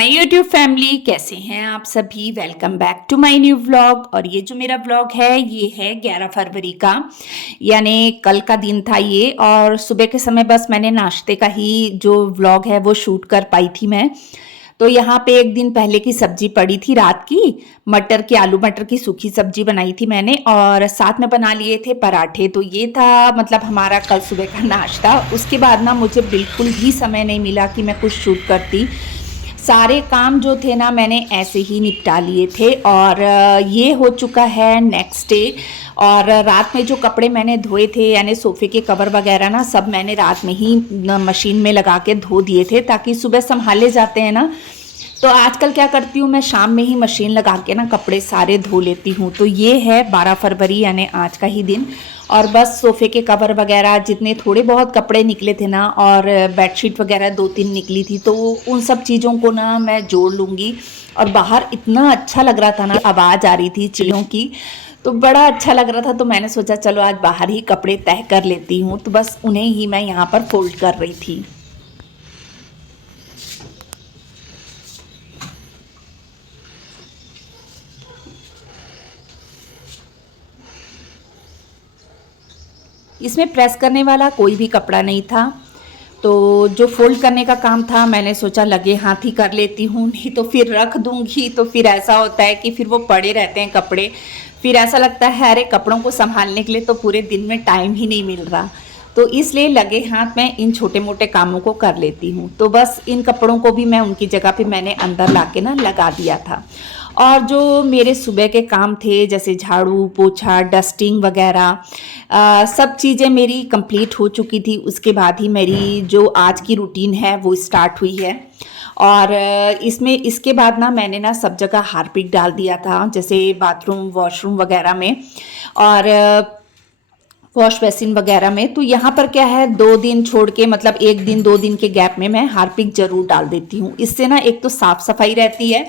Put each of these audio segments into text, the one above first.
My YouTube family, कैसे हैं आप सभी। Welcome back to my new vlog. और ये जो मेरा व्लॉग है ये है 11 फरवरी का, यानी कल का दिन था ये। और सुबह के समय बस मैंने नाश्ते का ही जो व्लॉग है वो शूट कर पाई थी मैं। तो यहाँ पे एक दिन पहले की सब्जी पड़ी थी रात की, मटर की, आलू मटर की सूखी सब्जी बनाई थी मैंने, और साथ में बना लिए थे पराठे। तो ये था मतलब हमारा कल सुबह का नाश्ता। उसके बाद ना मुझे बिल्कुल भी समय नहीं मिला कि मैं कुछ शूट करती। सारे काम जो थे ना मैंने ऐसे ही निपटा लिए थे। और ये हो चुका है नेक्स्ट डे। और रात में जो कपड़े मैंने धोए थे, यानी सोफ़े के कवर वगैरह ना, सब मैंने रात में ही मशीन में लगा के धो दिए थे ताकि सुबह संभाले जाते हैं ना। तो आजकल क्या करती हूँ मैं, शाम में ही मशीन लगा के ना कपड़े सारे धो लेती हूँ। तो ये है 12 फरवरी यानी आज का ही दिन। और बस सोफ़े के कवर वगैरह जितने थोड़े बहुत कपड़े निकले थे ना, और बेडशीट वगैरह 2-3 निकली थी, तो उन सब चीज़ों को ना मैं जोड़ लूँगी। और बाहर इतना अच्छा लग रहा था ना, आवाज़ आ रही थी चिड़ियों की, तो बड़ा अच्छा लग रहा था। तो मैंने सोचा चलो आज बाहर ही कपड़े तह कर लेती हूँ। तो बस उन्हें ही मैं यहाँ पर फोल्ड कर रही थी। इसमें प्रेस करने वाला कोई भी कपड़ा नहीं था, तो जो फोल्ड करने का काम था मैंने सोचा लगे हाथ ही कर लेती हूँ, नहीं तो फिर रख दूंगी तो फिर ऐसा होता है कि फिर वो पड़े रहते हैं कपड़े। फिर ऐसा लगता है अरे कपड़ों को संभालने के लिए तो पूरे दिन में टाइम ही नहीं मिल रहा। तो इसलिए लगे हाथ मैं इन छोटे मोटे कामों को कर लेती हूँ। तो बस इन कपड़ों को भी मैं उनकी जगह पे मैंने अंदर ला के ना लगा दिया था। और जो मेरे सुबह के काम थे जैसे झाड़ू पोछा, डस्टिंग वगैरह, सब चीज़ें मेरी कंप्लीट हो चुकी थी। उसके बाद ही मेरी जो आज की रूटीन है वो स्टार्ट हुई है। और इसमें इसके बाद ना मैंने ना सब जगह हार्पिक डाल दिया था, जैसे बाथरूम वॉशरूम वगैरह में, और वॉश बेसिन वगैरह में। तो यहाँ पर क्या है, 2 दिन छोड़ के, मतलब 1 दिन 2 दिन के गैप में मैं हार्पिक जरूर डाल देती हूँ। इससे ना एक तो साफ सफाई रहती है,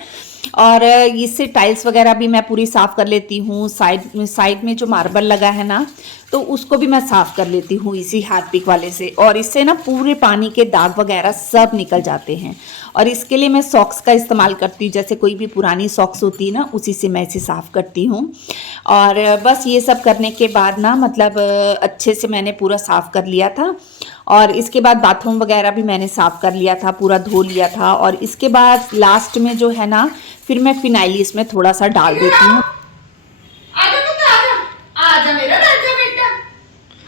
और इससे टाइल्स वगैरह भी मैं पूरी साफ़ कर लेती हूँ। साइड में जो मार्बल लगा है ना, तो उसको भी मैं साफ़ कर लेती हूँ इसी हार्पिक वाले से। और इससे ना पूरे पानी के दाग वगैरह सब निकल जाते हैं। और इसके लिए मैं सॉक्स का इस्तेमाल करती हूँ, जैसे कोई भी पुरानी सॉक्स होती है ना, उसी से मैं इसे साफ़ करती हूँ। और बस ये सब करने के बाद ना, मतलब अच्छे से मैंने पूरा साफ़ कर लिया था। और इसके बाद बाथरूम वगैरह भी मैंने साफ़ कर लिया था, पूरा धो लिया था। और इसके बाद लास्ट में जो है ना, फिर मैं फिनाइल इसमें थोड़ा सा डाल देती हूँ। आजा पुत्र आजा, आजा मेरा राजा बेटा,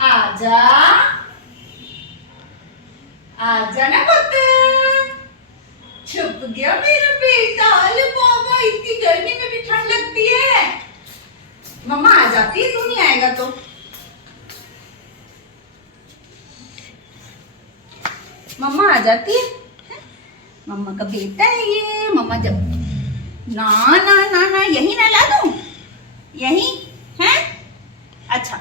आजा, आजा ना पुत्र। छुप गया मेरा बेटा। अरे बाबा, इतनी गर्मी में भी ठंड लगती है। मम्मा आ जाती है, तू नहीं आएगा तो। मम्मा आ जाती है, मम्मा का बेटा है ये। मम्मा जब ना ना ना ना, यही ना ला दूं, यही है। अच्छा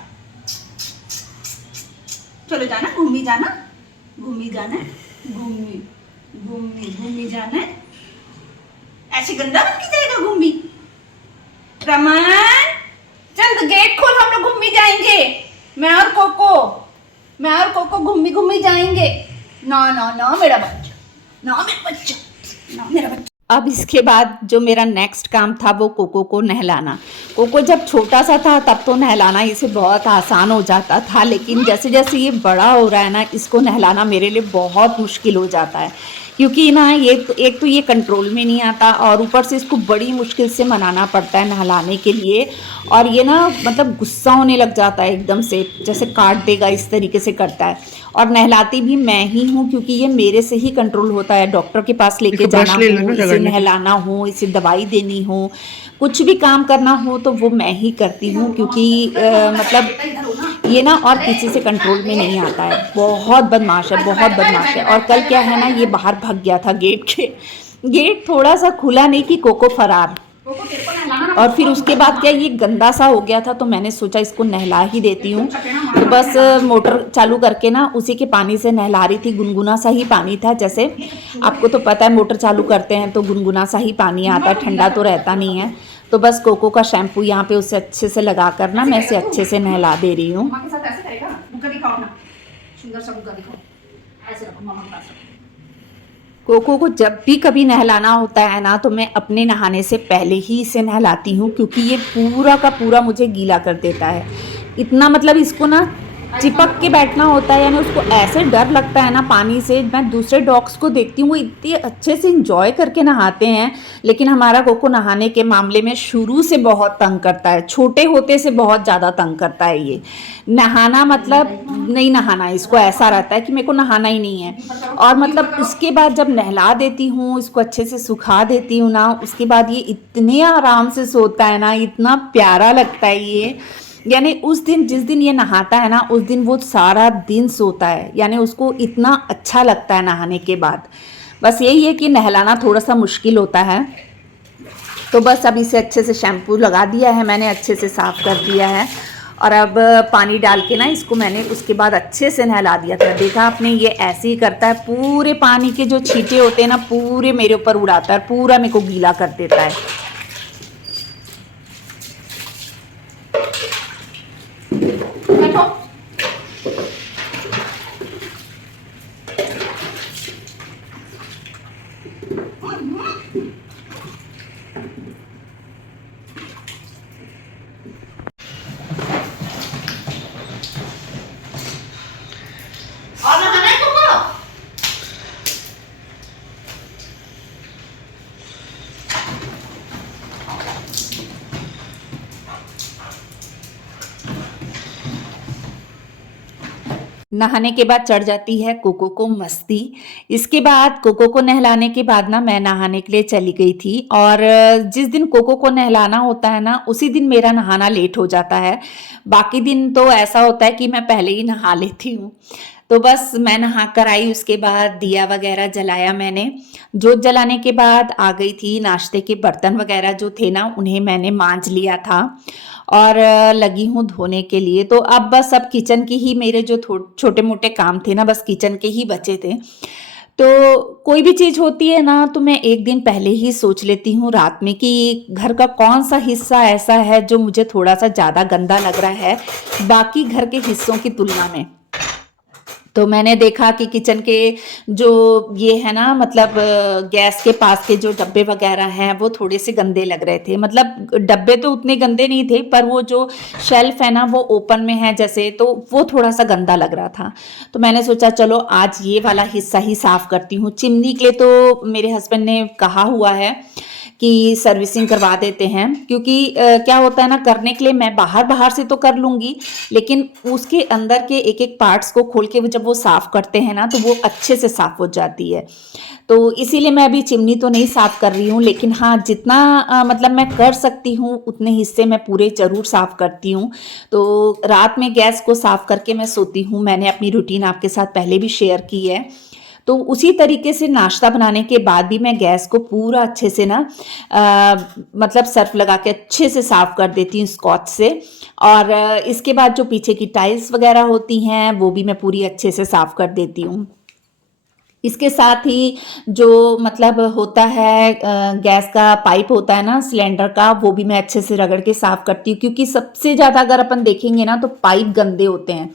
चलो जाना, घूमी जाना, घूमी जाना, घूमी घूमी घूमी जाना है। ऐसे गंदा बन के जाएगा घूमी। रमन चल तो गेट खोल, हम लोग घूमी जाएंगे। मैं और कोको घूमी घूमी जाएंगे। ना ना ना मेरा बच्चा, ना मेरा बच्चा, ना मेरा बच्चा। अब इसके बाद जो मेरा नेक्स्ट काम था वो कोको को नहलाना। कोको जब छोटा सा था तब तो नहलाना इसे बहुत आसान हो जाता था, लेकिन जैसे जैसे ये बड़ा हो रहा है ना, इसको नहलाना मेरे लिए बहुत मुश्किल हो जाता है। क्योंकि ना ये तो, एक तो ये कंट्रोल में नहीं आता, और ऊपर से इसको बड़ी मुश्किल से मनाना पड़ता है नहलाने के लिए। और ये ना मतलब गुस्सा होने लग जाता है एकदम से, जैसे काट देगा इस तरीके से करता है। और नहलाती भी मैं ही हूँ, क्योंकि ये मेरे से ही कंट्रोल होता है। डॉक्टर के पास लेके जाना हो, इसे नहलाना हो, इसे दवाई देनी हो, कुछ भी काम करना हो तो वो मैं ही करती हूँ। क्योंकि मतलब ये ना और किसी से कंट्रोल में नहीं आता है। बहुत बदमाश है, बहुत बदमाश है। और कल क्या है ना, ये बाहर भाग गया था गेट थोड़ा सा खुला नहीं कि कोको फरार। और फिर उसके बाद क्या, ये गंदा सा हो गया था, तो मैंने सोचा इसको नहला ही देती हूँ। तो बस मोटर चालू करके ना उसी के पानी से नहला रही थी। गुनगुना सा ही पानी था, जैसे आपको तो पता है मोटर चालू करते हैं तो गुनगुना सा ही पानी आता है, ठंडा तो रहता नहीं है। तो बस कोको का शैम्पू यहाँ पे उसे अच्छे से लगा कर ना मैं इसे अच्छे से नहला दे रही हूँ। सुंदर सा बुक्का दिखाओ, ऐसे रखो, मामा के पास रखो। कोको को जब भी कभी नहलाना होता है ना तो मैं अपने नहाने से पहले ही इसे नहलाती हूँ, क्योंकि ये पूरा का पूरा मुझे गीला कर देता है। इतना मतलब इसको ना चिपक के बैठना होता है, यानी उसको ऐसे डर लगता है ना पानी से। मैं दूसरे डॉग्स को देखती हूँ वो इतने अच्छे से इंजॉय करके नहाते हैं, लेकिन हमारा कोको नहाने के मामले में शुरू से बहुत तंग करता है, छोटे होते से बहुत ज़्यादा तंग करता है ये। नहाना मतलब नहीं नहाना, इसको ऐसा रहता है कि मेरे को नहाना ही नहीं है। और मतलब उसके बाद जब नहला देती हूँ, इसको अच्छे से सुखा देती हूँ ना, उसके बाद ये इतने आराम से सोता है ना, इतना प्यारा लगता है ये। यानी उस दिन जिस दिन ये नहाता है ना, उस दिन वो सारा दिन सोता है, यानी उसको इतना अच्छा लगता है नहाने के बाद। बस यही है कि नहलाना थोड़ा सा मुश्किल होता है। तो बस अब इसे अच्छे से शैम्पू लगा दिया है मैंने, अच्छे से साफ़ कर दिया है। और अब पानी डाल के ना इसको मैंने उसके बाद अच्छे से नहला दिया था। देखा आपने, ये ऐसे ही करता है, पूरे पानी के जो छींटे होते हैं ना पूरे मेरे ऊपर उड़ाता है, पूरा मेरे को गीला कर देता है। बैठो। और नहाना है तुमको? नहाने के बाद चढ़ जाती है कोको को मस्ती। इसके बाद कोको को नहलाने के बाद ना मैं नहाने के लिए चली गई थी, और जिस दिन कोको को नहलाना होता है ना उसी दिन मेरा नहाना लेट हो जाता है। बाकी दिन तो ऐसा होता है कि मैं पहले ही नहा लेती हूँ। तो बस मैं नहा कर आई, उसके बाद दिया वगैरह जलाया मैंने। जोत जलाने के बाद आ गई थी, नाश्ते के बर्तन वगैरह जो थे ना उन्हें मैंने मांज लिया था, और लगी हूँ धोने के लिए। तो अब बस अब किचन की ही मेरे जो छोटे मोटे काम थे ना, बस किचन के ही बचे थे। तो कोई भी चीज़ होती है ना तो मैं एक दिन पहले ही सोच लेती हूँ रात में कि घर का कौन सा हिस्सा ऐसा है जो मुझे थोड़ा सा ज़्यादा गंदा लग रहा है बाकी घर के हिस्सों की तुलना में। तो मैंने देखा कि किचन के जो ये है ना, मतलब गैस के पास के जो डब्बे वगैरह हैं वो थोड़े से गंदे लग रहे थे। मतलब डब्बे तो उतने गंदे नहीं थे, पर वो जो शेल्फ है ना वो ओपन में है जैसे, तो वो थोड़ा सा गंदा लग रहा था। तो मैंने सोचा चलो आज ये वाला हिस्सा ही साफ करती हूँ। चिमनी के लिए तो मेरे हस्बैंड ने कहा हुआ है कि सर्विसिंग करवा देते हैं, क्योंकि क्या होता है ना, करने के लिए मैं बाहर बाहर से तो कर लूँगी, लेकिन उसके अंदर के एक एक पार्ट्स को खोल के जब वो साफ़ करते हैं ना तो वो अच्छे से साफ़ हो जाती है। तो इसीलिए मैं अभी चिमनी तो नहीं साफ़ कर रही हूँ, लेकिन हाँ जितना मतलब मैं कर सकती हूँ उतने हिस्से मैं पूरे ज़रूर साफ़ करती हूँ। तो रात में गैस को साफ़ करके मैं सोती हूँ। मैंने अपनी रूटीन आपके साथ पहले भी शेयर की है। तो उसी तरीके से नाश्ता बनाने के बाद भी मैं गैस को पूरा अच्छे से ना मतलब सर्फ लगा के अच्छे से साफ़ कर देती हूँ स्कॉच से। और इसके बाद जो पीछे की टाइल्स वगैरह होती हैं वो भी मैं पूरी अच्छे से साफ़ कर देती हूँ। इसके साथ ही जो मतलब होता है गैस का पाइप होता है ना सिलेंडर का, वो भी मैं अच्छे से रगड़ के साफ़ करती हूँ, क्योंकि सबसे ज़्यादा अगर अपन देखेंगे ना तो पाइप गंदे होते हैं,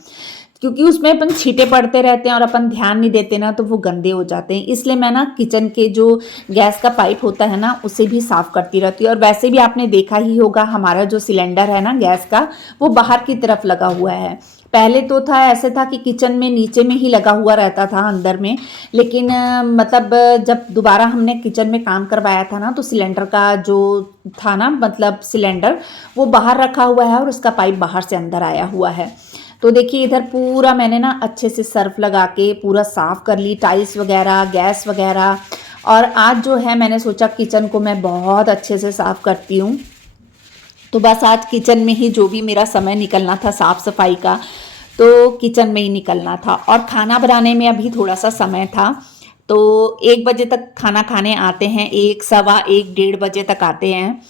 क्योंकि उसमें अपन छींटे पड़ते रहते हैं और अपन ध्यान नहीं देते ना तो वो गंदे हो जाते हैं। इसलिए मैं ना किचन के जो गैस का पाइप होता है ना उसे भी साफ़ करती रहती हूँ। और वैसे भी आपने देखा ही होगा हमारा जो सिलेंडर है ना गैस का, वो बाहर की तरफ लगा हुआ है। पहले तो था ऐसे था कि किचन में नीचे में ही लगा हुआ रहता था अंदर में, लेकिन मतलब जब दोबारा हमने किचन में काम करवाया था ना तो सिलेंडर का जो था ना, मतलब सिलेंडर वो बाहर रखा हुआ है और उसका पाइप बाहर से अंदर आया हुआ है। तो देखिए इधर पूरा मैंने ना अच्छे से सर्फ लगा के पूरा साफ़ कर ली, टाइल्स वगैरह, गैस वगैरह। और आज जो है मैंने सोचा किचन को मैं बहुत अच्छे से साफ़ करती हूँ। तो बस आज किचन में ही जो भी मेरा समय निकलना था साफ़ सफाई का, तो किचन में ही निकलना था। और खाना बनाने में अभी थोड़ा सा समय था, तो 1 बजे तक खाना खाने आते हैं, 1, सवा 1, 1:30 बजे तक आते हैं।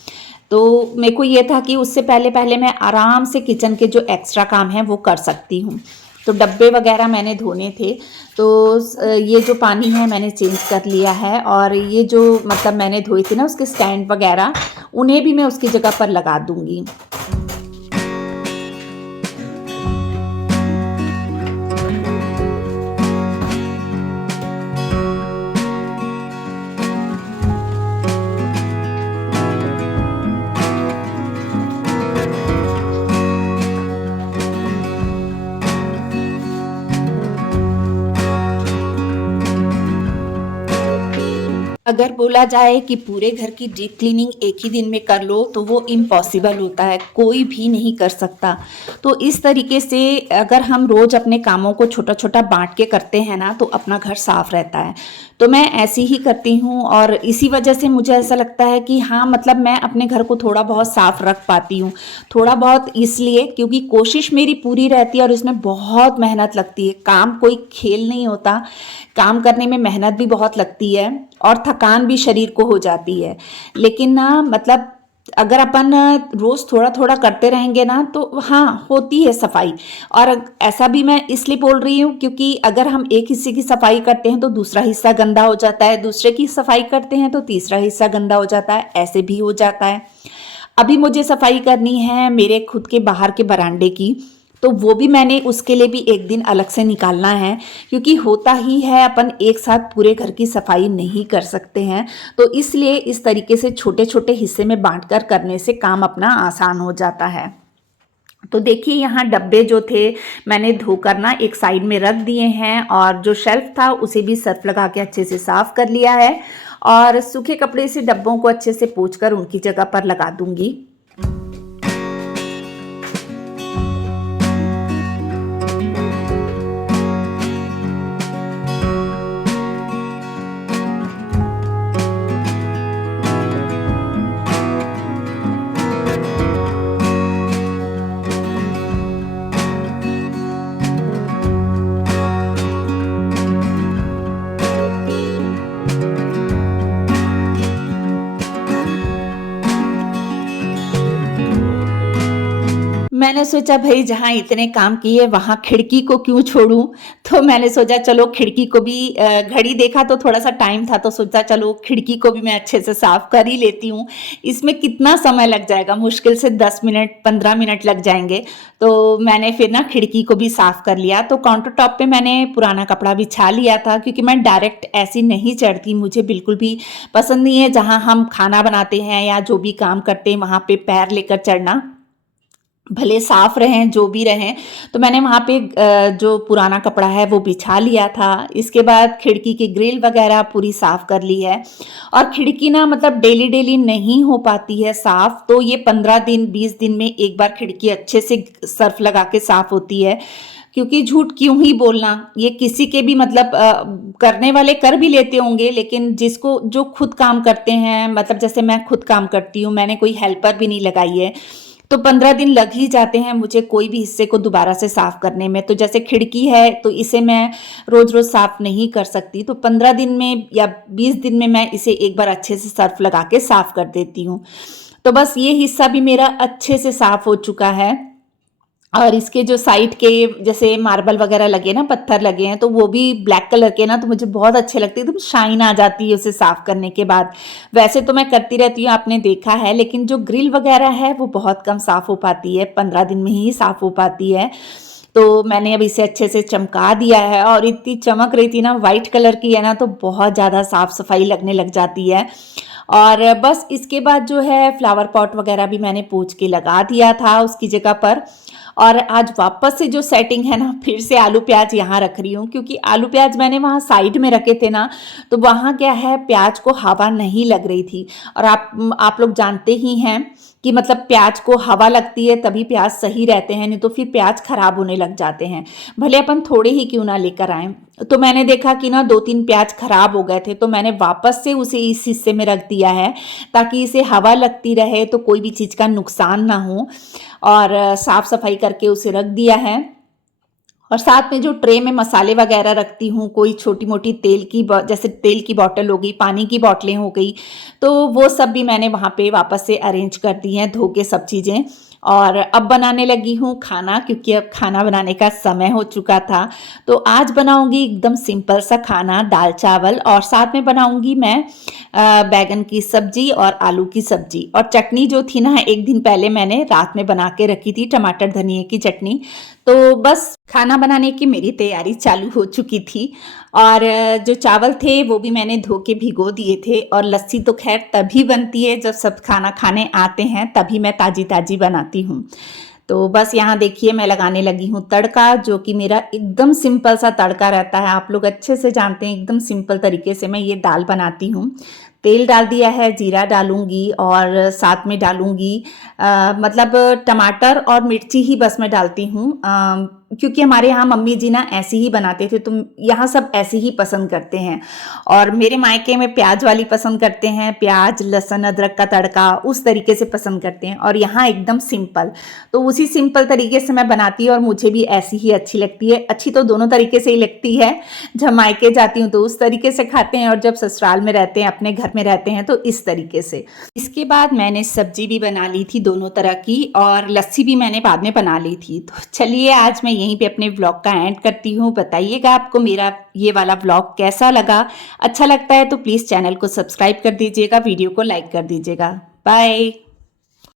तो मेरे को ये था कि उससे पहले पहले मैं आराम से किचन के जो एक्स्ट्रा काम हैं वो कर सकती हूँ। तो डब्बे वगैरह मैंने धोने थे, तो ये जो पानी है मैंने चेंज कर लिया है। और ये जो मतलब मैंने धोई थी ना उसके स्टैंड वगैरह, उन्हें भी मैं उसकी जगह पर लगा दूँगी। अगर बोला जाए कि पूरे घर की डीप क्लीनिंग एक ही दिन में कर लो तो वो इम्पॉसिबल होता है, कोई भी नहीं कर सकता। तो इस तरीके से अगर हम रोज़ अपने कामों को छोटा छोटा बांट के करते हैं ना तो अपना घर साफ रहता है। तो मैं ऐसी ही करती हूँ और इसी वजह से मुझे ऐसा लगता है कि हाँ मतलब मैं अपने घर को थोड़ा बहुत साफ रख पाती हूँ। थोड़ा बहुत इसलिए क्योंकि कोशिश मेरी पूरी रहती है और इसमें बहुत मेहनत लगती है। काम कोई खेल नहीं होता, काम करने में मेहनत भी बहुत लगती है और थकान भी शरीर को हो जाती है। लेकिन ना मतलब अगर अपन रोज थोड़ा थोड़ा करते रहेंगे ना तो हाँ होती है सफाई। और ऐसा भी मैं इसलिए बोल रही हूँ क्योंकि अगर हम एक हिस्से की सफाई करते हैं तो दूसरा हिस्सा गंदा हो जाता है, दूसरे की सफाई करते हैं तो तीसरा हिस्सा गंदा हो जाता है, ऐसे भी हो जाता है। अभी मुझे सफाई करनी है मेरे खुद के बाहर के बरामदे की, तो वो भी मैंने उसके लिए भी एक दिन अलग से निकालना है क्योंकि होता ही है अपन एक साथ पूरे घर की सफाई नहीं कर सकते हैं। तो इसलिए इस तरीके से छोटे छोटे हिस्से में बांटकर करने से काम अपना आसान हो जाता है। तो देखिए यहाँ डब्बे जो थे मैंने धोकर ना एक साइड में रख दिए हैं और जो शेल्फ था उसे भी सर्फ लगा के अच्छे से साफ कर लिया है और सूखे कपड़े से डब्बों को अच्छे से पोंछकर उनकी जगह पर लगा दूंगी। मैंने सोचा भाई जहाँ इतने काम किए वहाँ खिड़की को क्यों छोड़ूं। तो मैंने सोचा चलो खिड़की को भी घड़ी देखा तो थोड़ा सा टाइम था तो सोचा चलो खिड़की को भी मैं अच्छे से साफ कर ही लेती हूँ। इसमें कितना समय लग जाएगा, मुश्किल से 10 मिनट 15 मिनट लग जाएंगे। तो मैंने फिर ना खिड़की को भी साफ कर लिया। तो काउंटर टॉप पे मैंने पुराना कपड़ा बिछा लिया था क्योंकि मैं डायरेक्ट ऐसी नहीं चढ़ती, मुझे बिल्कुल भी पसंद नहीं है जहाँ हम खाना बनाते हैं या जो भी काम करते हैं वहाँ पे पैर लेकर चढ़ना, भले साफ रहें जो भी रहें। तो मैंने वहाँ पे जो पुराना कपड़ा है वो बिछा लिया था। इसके बाद खिड़की की ग्रिल वगैरह पूरी साफ कर ली है। और खिड़की ना मतलब डेली डेली नहीं हो पाती है साफ, तो ये 15 दिन 20 दिन में एक बार खिड़की अच्छे से सर्फ लगा के साफ होती है। क्योंकि झूठ क्यों ही बोलना, ये किसी के भी मतलब करने वाले कर भी लेते होंगे, लेकिन जिसको जो खुद काम करते हैं, मतलब जैसे मैं खुद काम करती हूँ, मैंने कोई हेल्पर भी नहीं लगाई है, तो 15 दिन लग ही जाते हैं मुझे कोई भी हिस्से को दोबारा से साफ करने में। तो जैसे खिड़की है तो इसे मैं रोज रोज साफ नहीं कर सकती, तो 15 दिन में या 20 दिन में मैं इसे एक बार अच्छे से सर्फ लगा के साफ कर देती हूँ। तो बस ये हिस्सा भी मेरा अच्छे से साफ हो चुका है। और इसके जो साइड के जैसे मार्बल वगैरह लगे ना, पत्थर लगे हैं, तो वो भी ब्लैक कलर के ना, तो मुझे बहुत अच्छे लगते हैं, एकदम शाइन आ जाती है उसे साफ करने के बाद। वैसे तो मैं करती रहती हूँ, आपने देखा है, लेकिन जो ग्रिल वगैरह है वो बहुत कम साफ हो पाती है, 15 दिन में ही साफ हो पाती है। तो मैंने अब इसे अच्छे से चमका दिया है और इतनी चमक रही थी ना, वाइट कलर की है ना, तो बहुत ज़्यादा साफ सफाई लगने लग जाती है। और बस इसके बाद जो है फ्लावर पॉट वगैरह भी मैंने पोंछ के लगा दिया था उसकी जगह पर। और आज वापस से जो सेटिंग है ना, फिर से आलू प्याज यहाँ रख रही हूँ क्योंकि आलू प्याज मैंने वहाँ साइड में रखे थे ना, तो वहाँ क्या है प्याज को हवा नहीं लग रही थी। और आप लोग जानते ही हैं कि मतलब प्याज को हवा लगती है तभी प्याज सही रहते हैं, नहीं तो फिर प्याज खराब होने लग जाते हैं, भले अपन थोड़े ही क्यों ना लेकर आए। तो मैंने देखा कि ना 2-3 प्याज खराब हो गए थे, तो मैंने वापस से उसे इस हिस्से में रख दिया है ताकि इसे हवा लगती रहे तो कोई भी चीज़ का नुकसान ना हो। और साफ सफाई करके उसे रख दिया है। और साथ में जो ट्रे में मसाले वगैरह रखती हूँ, कोई छोटी मोटी तेल की जैसे तेल की बोतल हो गई, पानी की बोतलें हो गई, तो वो सब भी मैंने वहाँ पे वापस से अरेंज कर दी हैं, धो के सब चीज़ें। और अब बनाने लगी हूँ खाना क्योंकि अब खाना बनाने का समय हो चुका था। तो आज बनाऊंगी एकदम सिंपल सा खाना, दाल चावल, और साथ में बनाऊंगी मैं बैगन की सब्जी और आलू की सब्जी। और चटनी जो थी ना, एक दिन पहले मैंने रात में बना के रखी थी, टमाटर धनिए की चटनी। तो बस खाना बनाने की मेरी तैयारी चालू हो चुकी थी। और जो चावल थे वो भी मैंने धो के भिगो दिए थे। और लस्सी तो खैर तभी बनती है जब सब खाना खाने आते हैं, तभी मैं ताज़ी ताज़ी बनाती हूँ। तो बस यहाँ देखिए मैं लगाने लगी हूँ तड़का, जो कि मेरा एकदम सिंपल सा तड़का रहता है। आप लोग अच्छे से जानते हैं एकदम सिंपल तरीके से मैं ये दाल बनाती हूँ। तेल डाल दिया है, जीरा डालूंगी और साथ में डालूंगी मतलब टमाटर और मिर्ची ही बस मैं डालती हूँ, क्योंकि हमारे यहाँ मम्मी जी ना ऐसे ही बनाते थे, तो यहाँ सब ऐसे ही पसंद करते हैं। और मेरे मायके में प्याज वाली पसंद करते हैं, प्याज लहसुन अदरक का तड़का उस तरीके से पसंद करते हैं, और यहाँ एकदम सिंपल। तो उसी सिंपल तरीके से मैं बनाती हूँ और मुझे भी ऐसी ही अच्छी लगती है। अच्छी तो दोनों तरीके से ही लगती है, जब मायके जाती हूँ तो उस तरीके से खाते हैं, और जब ससुराल में रहते हैं अपने घर में रहते हैं तो इस तरीके से। इसके बाद मैंने सब्जी भी बना ली थी दोनों तरह की, और लस्सी भी मैंने बाद में बना ली थी। तो चलिए आज मैं यहीं पे अपने व्लॉग का एंड करती हूँ। बताइएगा आपको मेरा ये वाला व्लॉग कैसा लगा। अच्छा लगता है तो प्लीज़ चैनल को सब्सक्राइब कर दीजिएगा, वीडियो को लाइक कर दीजिएगा। बाय।